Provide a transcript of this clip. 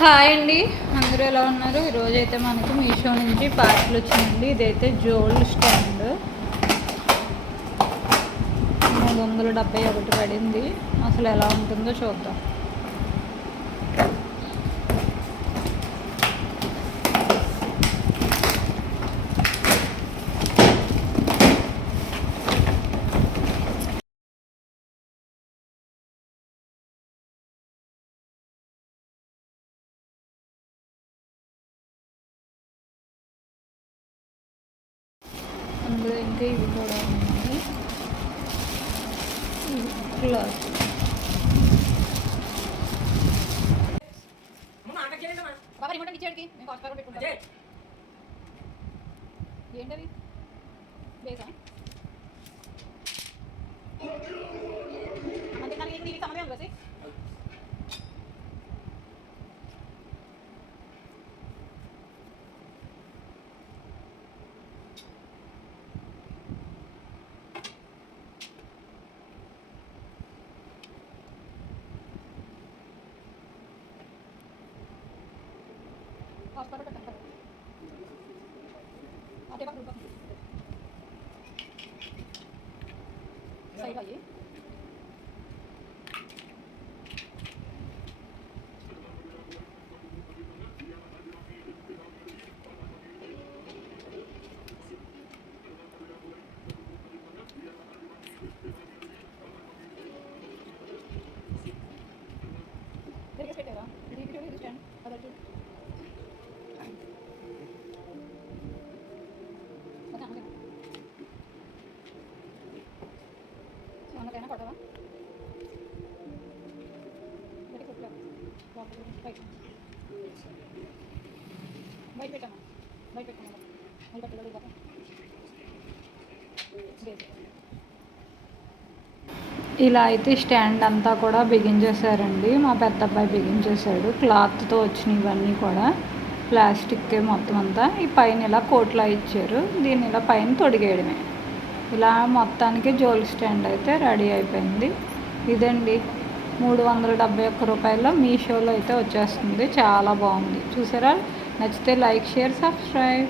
Hi అండి. అందరూ ఎలా ఉన్నారు? ఈరోజు అయితే మనకి మీషో నుంచి పార్సల్ వచ్చిందండి. ఇదైతే జోల్ స్టాండ్. మూడు వందల డెబ్బై ఒకటి పడింది. అసలు ఎలా ఉంటుందో చూద్దాం. ఇంకా ఇవి కూడా ఉన్నాయి. క్లాత్. బాబా రిమోట్ ఇచ్చాడికి మేము హాస్పిటల్ పెట్టుకుంటాం ఏంటవి బేసా అంటే నాకు ఇది ఇది సమయం కదా सही भाई బయట. బయట పెట్టామా బయట కదా ఇలా అయితే స్టాండ్ అంతా కూడా బిగించేశారండి మా పెద్ద అబ్బాయి బిగించేశాడు క్లాత్తో వచ్చినాయి ఇవన్నీ కూడా. ప్లాస్టిక్ మొత్తం అంతా. ఈ పైన ఇలా కోట్లా ఇచ్చారు. దీన్ని ఇలా పైన తొడిగేయడమే. ఇలా మొత్తానికి జోల్ స్టాండ్ అయితే రెడీ అయిపోయింది. ఇదండి. మూడు వందల డెబ్బై ఒక్క రూపాయల్లో మీషోలో అయితే వచ్చేస్తుంది. చాలా బాగుంది. చూసారా? నచ్చితే లైక్ షేర్ సబ్స్క్రైబ్.